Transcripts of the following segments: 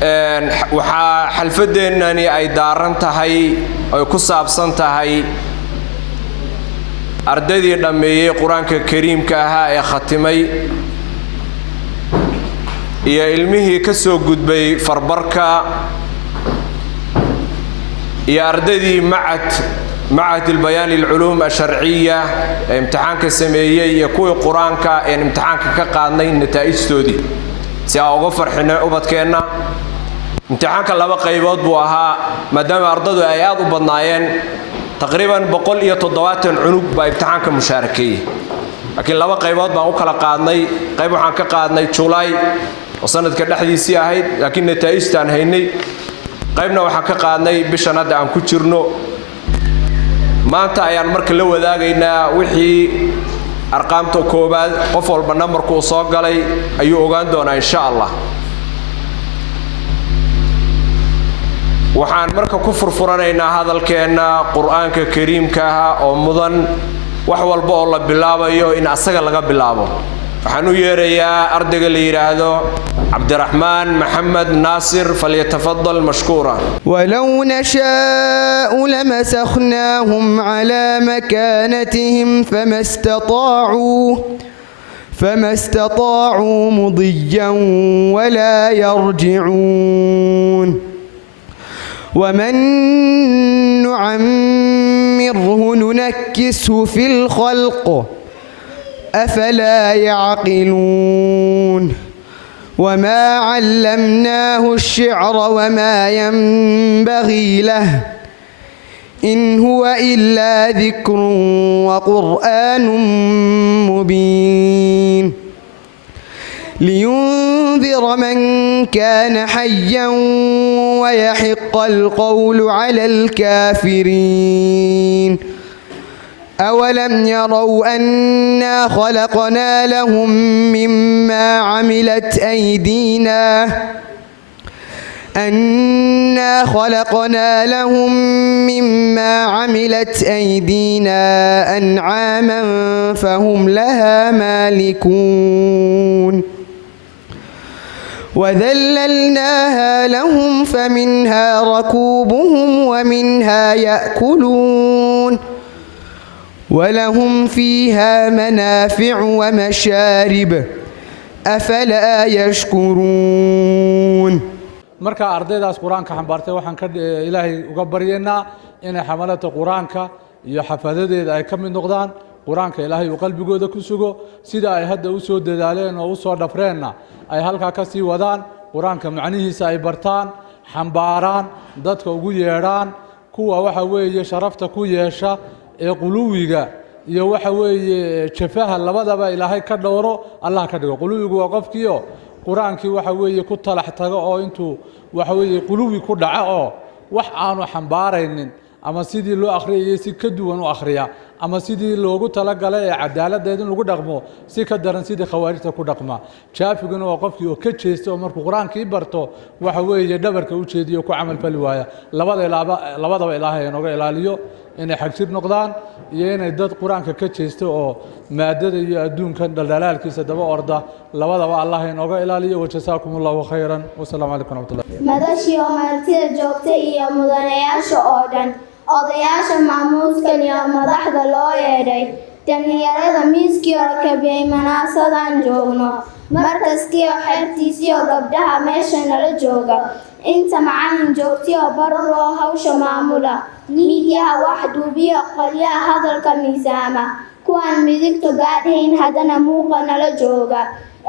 waxaa xalfadeennani ay daaran tahay ay ku saabsan tahay ardaydii dhammeeyey qur-aanka kariimka ahaa ee khatimay iyo ilmihii ka soo gudbay farbarka iyo ardaydii معهد البيان للعلوم الشرعية امتحان كسمية يكوي قرآن امتحان كقادني النتائج تودي سأوقف فرحنا أبد كنا امتحان كلا بقى يبود بوها مدام أرضه آيات وبنايين تقريبا بقول يتضوات العنق بامتحان كمشاركية لكن لا بقى يبود بقى وكلا قادني قيبو حان كقادني جولاي وصلت كده حديثية هاي لكن النتائج تنهيني قيبنا وحان كقادني بشناد عن كتيرنو maanta ayaan marka la wadaagaynaa wixii arqaamta koobaad qof walba numberku soo galay ayuu ogaan doonaa insha Allah waxaan marka ku furfuranaynaa hadalkeena quraanka kariimka ah oo mudan wax walba oo la bilaabayo in asaga laga bilaabo waxaan u yeerayaa ardayga la yiraahdo عبد الرحمن محمد ناصر فليتفضل مشكورا. ولو نشاء لمسخناهم على مكانتهم فما استطاعوا مضيا ولا يرجعون ومن نعمره ننكسه في الخلق أفلا يعقلون وما علمناه الشعر وما ينبغي له إن هو إلا ذكر وقرآن مبين لينذر من كان حيا ويحق القول على الكافرين أولم يروا أنا خلقنا لهم مما عملت أيدينا أنعاما فهم لها مالكون وذللناها لهم فمنها ركوبهم ومنها يأكلون ولهم فيها منافع ومشارب أفلا يشكرون marka ardaydaas quraanka xambaartay waxaan ka ilaahay uga baryeynaa in xamalada quraanka iyo xafadadeeda ay ka mid noqdaan quraanka ilaahay uu qalbigooda ku sugo sida ay hadda u soo dadaaleen oo u soo dhafreenna ay halka ka sii wadaan quraanka macnihiisa ay bartaan xambaaraan dadka ugu yeedhaan kuwa waxa weeye sharafta ku yeesha ee quluwiga iyo waxa weeye jafaha labadaba ilaahay ka dhowro Allah ka dhigo quluwigu waa qofkiyo quraankii waxa weeye ku talax tago oo intuu waxa weeye quluwi ku dhaco oo wax aanu xambaaraynin ama sidii loo akhriyay si ka duwan u akhriya ama sidii loogu talagalay ee cadaaladda in lagu dhaqmo si ka daran sidii khawaarijta ku dhaqma jaafiguna waa qofkii oo ka jeesto oo markuu quraankii barto waxa weeye dhabarka u jeediyo ku amal fali waaya labadaba ilaahay inooga ilaaliyo inay xagjir noqdaan iyo inay dad quraanka ka jeesto oo maadada iyo adduunkan daldalaalkiisa daba orda labadaba Allah inooga ilaaliyo wajazaakumullahu khayran wassalaamu calaykum warahmatullahi madashii oo martida joogtay iyo mudanayaasha oo dhan odayaasha maamuuskan iyo madaxda loo yeedhay dhalinyarada miiskii oo kabiyay manaasadan joogno markaskii oo xeertiisii oo gabdhaha meesha nala jooga inta macallin joogtay oo barro hawsha maamula miidiyaha wax duubiya qolyaha hadalka miisaama kuwan midigta gaadhayn haddana muuqa nala jooga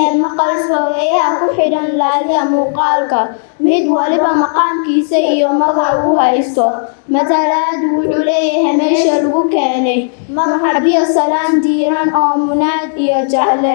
ee maqal sooyaha ku xidhan laaliya muuqaalka mid waliba maqaamkiisa iyo magac uu haysto matalaad wuxuu leeyahay meesha lagu keenay marxabiya salaan diiran oo munaad iyo jahle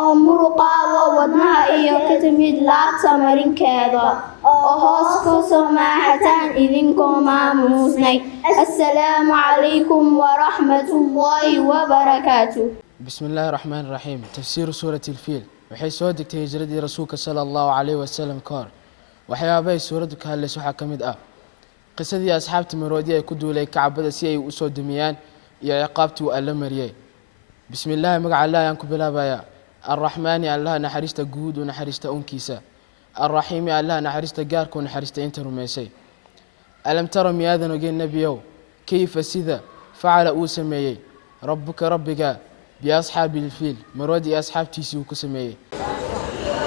oo muruqaabo wadnaha iyo ka timid laabta marinkeeda oo hoos ka soo maaxataan idinkoo maamuusnay assalaamu calaykum waraxmatullaahi wabarakaatuh بسم الله الرحمن الرحيم تفسير سورة الفيل waxay soo degtay hijradii rasuulka sallallahu alayhi wasallam koor waxyaabay suuradu ka hadlayso waxa kamid ah qisadii asxaabta maroodi ay ku duulay kacbada si ay u soo dumiyaan iyo ciqaabtii uu alla mariyay bismillaah magaca Allah aan ku bilaabaya arrahmaani Allah naxariista guud oo naxariista unkiisa الرحيم الله نحرست جارك ونحرست أنت رميسي ألم ترى ميادن وجين نبيو كيف سذا فعل أوسمي ربك بأصحاب الفيل مرودي أصحاب تيسيو كسمي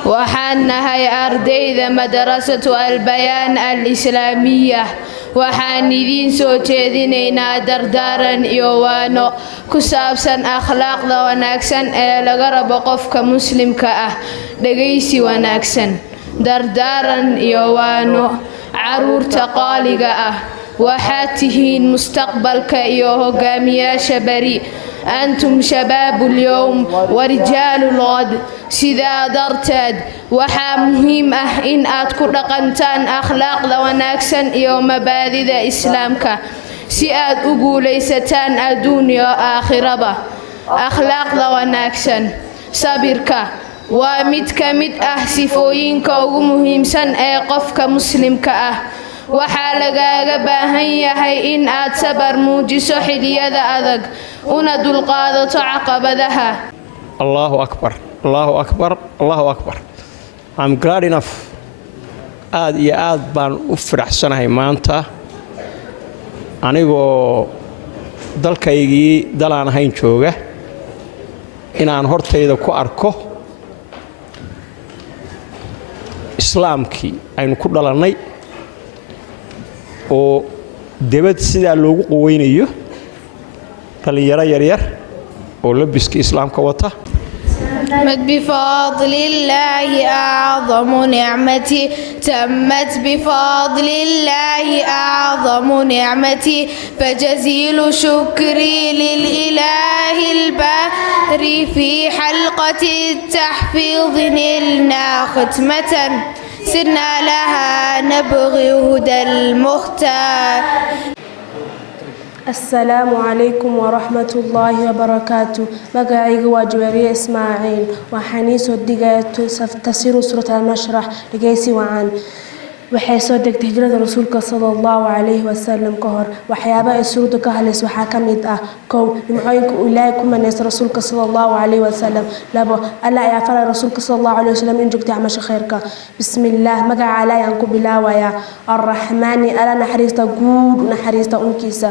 waxaan nahay ardayda madrasatu albayaan alislaamiya waxaan idiin soo jeedinaynaa dardaaran iyo waano ku saabsan akhlaaqda wanaagsan ee laga rabo qofka muslimka ah dhageysi wanaagsan dardaaran iyo waano caruurta qaaliga ah waxaad tihiin mustaqbalka iyo hogaamiyaasha bari أنتم شباب اليوم ورجال الغد سيدا درتاد وحا مهم إن أتكون قنتان أخلاق وناكسن يوم مبادئ إسلامك سياد أقوليستان الدنيا آخرة أخلاق وناكسن صبرك ومدك مد سفوينك ومهمسن قفك مسلمك waxaa lagaaga baahan yahay in aad sabar muujiso xilliyada adag una dulqaadato caqabadaha. Allahu Akbar, Allahu Akbar, Allahu Akbar. I'm glad enough. aad iyo aad baan u faraxsanahay maanta anigoo dalkaygii dalaan ahayn jooga inaan hortayda ku arko islaamkii aynu ku dhalannay oo debad sidaa loogu qoweynayo dhalinyaro yaryar oo labiska islaamka wata بفضل الله أعظم نعمتي تمت بفضل الله أعظم نعمتي فجزيل شكري للإله الباري في حلقة التحفيظ نلنا ختمة سرنا لها نبغي هدى المختار. السلام عليكم ورحمة الله وبركاته. مقاعي واجبري إسماعيل وحنيس الدقاء تفسير سورة المشرح لقيسي وعن waxay soo degtay hijrada rasuulka sallallahu alayhi wasallam ka hor waxyaabaha suurada ka hadlays waxa kamid ah kow nimcooyinka uu Ilaahay ku maneeyay rasuulka sallallahu alayhi wasallam labo alla ayaa faray rasuulka sallallahu alayhi wasallam in joogtay amasha khayrka bismillaah magaca Ilaahay aan ku bilaawaya arrahmaani ala naxariista guud naxariista unkiisa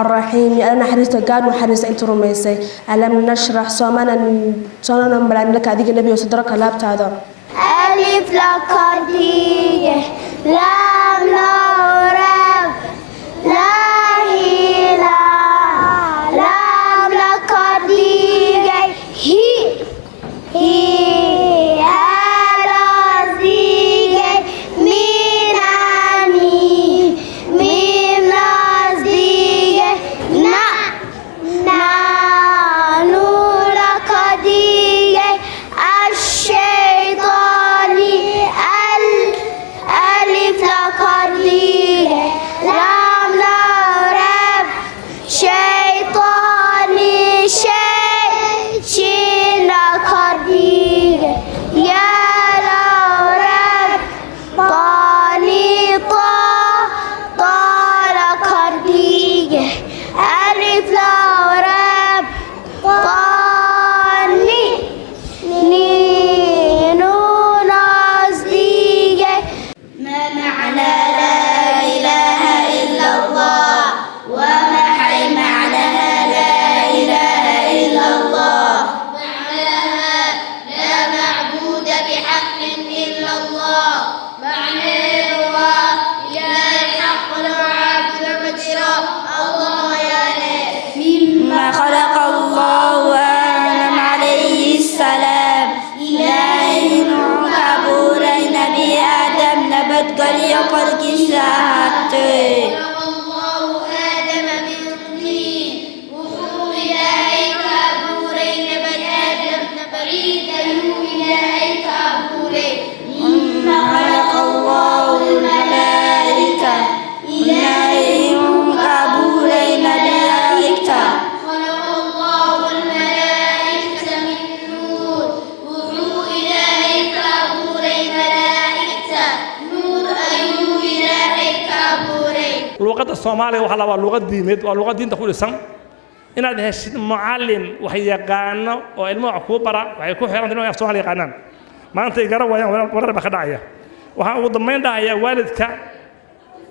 arrahiim ala naxariista gaad naxariista inta rumaysay alam nashrah soomana malaa'ika adiga nabiga sadraka laabtaada ألف لقديه لام نورب لا هلا لام لقديه هي أرزيه ميناني ميم نازيه نا نور لقديه الشيطان ألف لقديه لام نورب شيطاني شين لقديه يا لورب طاني طا لقديه ألف لورب طاني نون أصديه ما معنى لا إله إلا الله وما معناها لا إله إلا الله معناها لا معبود بحق إلا الله معناها يا الحق المعبود مجرى الله يعني مما خلق الله آدم عليه السلام إلهي كبوري نبي آدم نبت قل يقل كشاهدتي الله آدم من طين وخلق إلهي كبوري نبت آدم نبريد إلهي كبوري مما خلق الله الملائكة إلهي كبوري ملائكة خلق الله الملائكة من نور وحو إلهي كبوري ملائكة نور أيو إلهي كبوري luqadda Soomaaliga waxa la waa luqad diimeed waa luqad diinta ku dhisan inaad heshid mucallim wax yaqaan oo ilmo wax ku bara waxay ku xiran inuu af Soomaali yaqaanaan maanta ay garan waayaan warar ba ka dhacaya waxaan ugu dambayn dhahayaa waalidka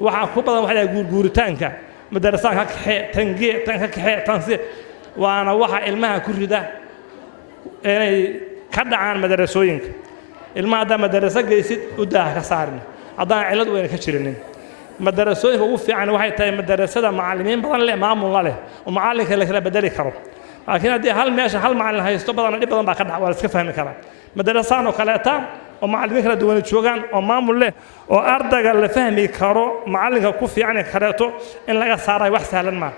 waxaa ku badan waxa la guurguuritaanka madarasada ka kaxee tangee tan ka kaxee tansi waana waxa ilmaha ku rida inay ka dhacaan madarasooyinka ilmaha hadda madarasa geysid u daa ka saarin haddaan cilad weyn ka jirinin madarasooyinka ugu fiican waxay tahay madarasada macallimiin badan leh maamul leh oo macallinka la kala bedeli karo laakiin haddii hal meesha hal macallin haysto badan dhib badan baa ka dhac waa la iska fahmi karaa madarasaan oo kaleeta oo macallimiin kala duwan joogaan oo maamul leh oo ardayga la fahmi karo macallinka ku fiican kaleeto in laga saaray wax sahlan ma